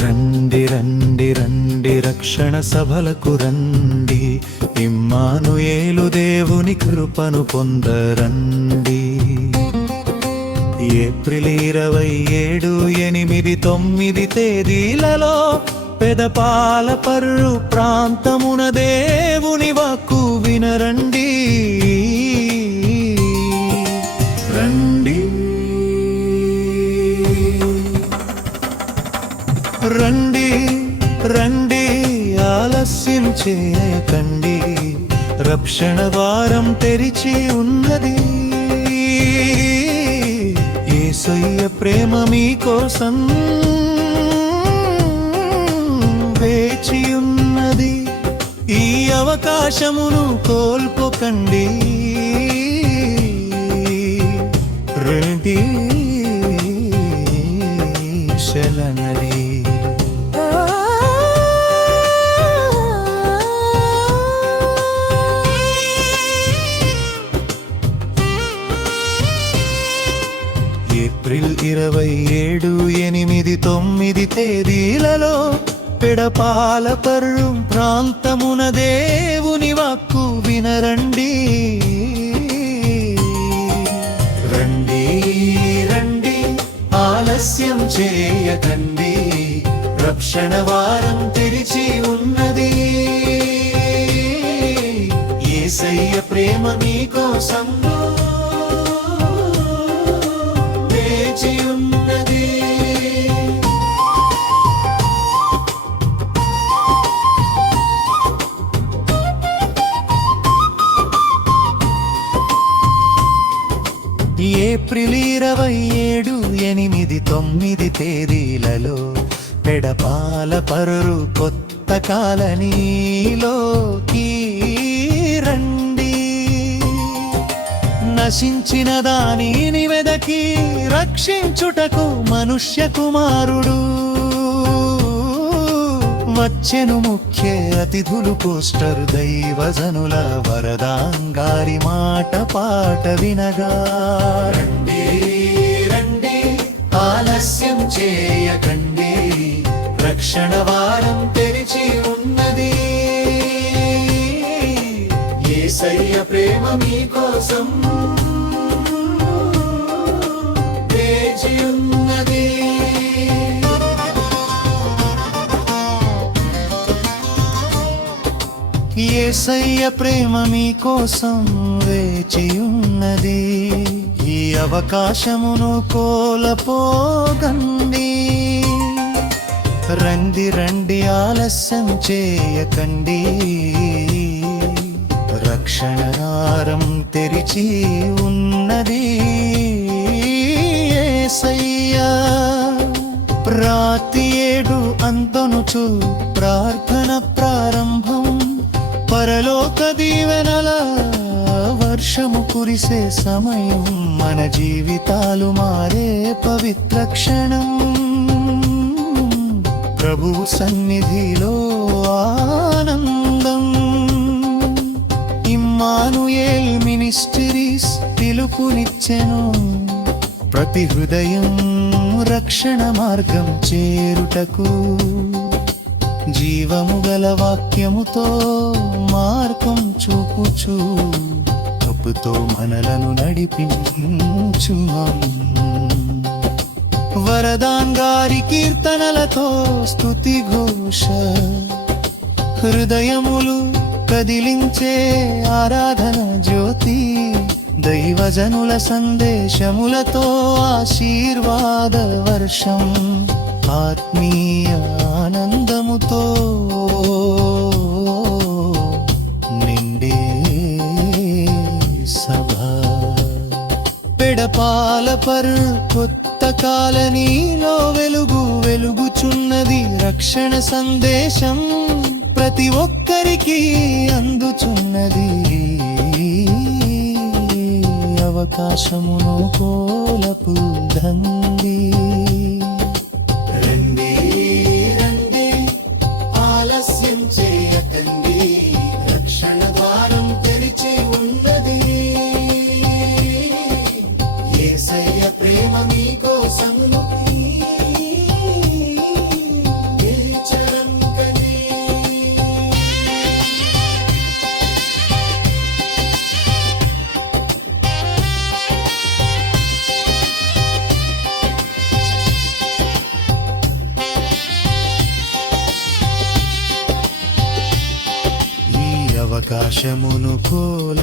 రండి రండి రండి రక్షణ సభలకు రండి, ఇమ్మానుయేలు దేవుని కృపను పొందరండి. ఏప్రిల్ 27, 8, 9 తేదీలలో పెదపాలపర్రు ప్రాంతమున దేవుని వాక్కు వినరండి. రండి రండి రండి ఆలస్యం చేయకండి, రక్షణ ద్వారం తెరిచి ఉన్నది. యేసయ్య ప్రేమ మీకోసం వేచి ఉన్నది. ఈ అవకాశమును కోల్పోకండి. రండి శరణరి. ఏప్రిల్ 27, 8, 9 తేదీలలో పెడపాలపర్రు ప్రాంతమున దేవుని వాక్కు వినరండి. రండి రండి ఆలస్యం చేయకండి, రక్షణ వారం తెరిచి ఉన్నది. యేసయ్య ప్రేమ మీకోసం వేచి ఉన్నది. ఏప్రిల్ 27, 8, 9 తేదీలలో పెడపాలపర్రు కొత్త కాలనీలోకి రండి. నశించిన దానిని వెదకి రక్షించుటకు మనుష్య కుమారుడు వచ్చెను. ముఖ్య అతిథులు పోస్టర్ దైవజనుల వరదాంగారి మాట పాట వినగా. రండి రండి ఆలస్యం చేయకండి, రక్షణ వారం తెరిచి ఉన్నది. యేసయ్య ప్రేమ మీకోసం వేచి ఉన్నది. యేసయ్య ప్రేమ మీకోసం వేచి ఉన్నది. ఈ అవకాశమును కోల్పోకండి. రండి రండి ఆలస్యం చేయకండి, రక్షణ ద్వారం తెరిచి ఉన్నది. యేసయ్య రాతి 7 అంతనుచు ప్రార్థన ప్రారంభం, పరలోక దీవెనల వర్షము కురిసే సమయం, మన జీవితాలు మారే పవిత్ర క్షణం. ప్రభువు సన్నిధిలో ఆనందం. ఇమ్మానుయేల్ మినిస్ట్రీస్ పిలుపునిచ్చెను. ప్రతి హృదయం రక్షణ మార్గం చేరుటకు, జీవము గల వాక్యముతో మార్గం చూపుచు కృపతో మనలను నడిపించు. వరదాంగారి కీర్తనలతో స్తుతి ఘోష, హృదయములు కదిలించే ఆరాధన జ్యోతి, దైవజనుల సందేశములతో ఆశీర్వాద వర్షం, ఆత్మీయ ఆనందముతో నిండే సభ. పెడపాలపర్రు కొత్త కాలనీలో వెలుగు వెలుగుచున్నది. రక్షణ సందేశం ప్రతి ఒక్కరికి అందుచున్నది. అవకాశమును కోల్పోకండి. రండి రండి ఆలస్యం చేయకండి, రక్షణ ద్వారం తెరిచి ఉన్నది. యేసయ్య ప్రేమ మీకోసం అవకాశమును కోల్పోకండి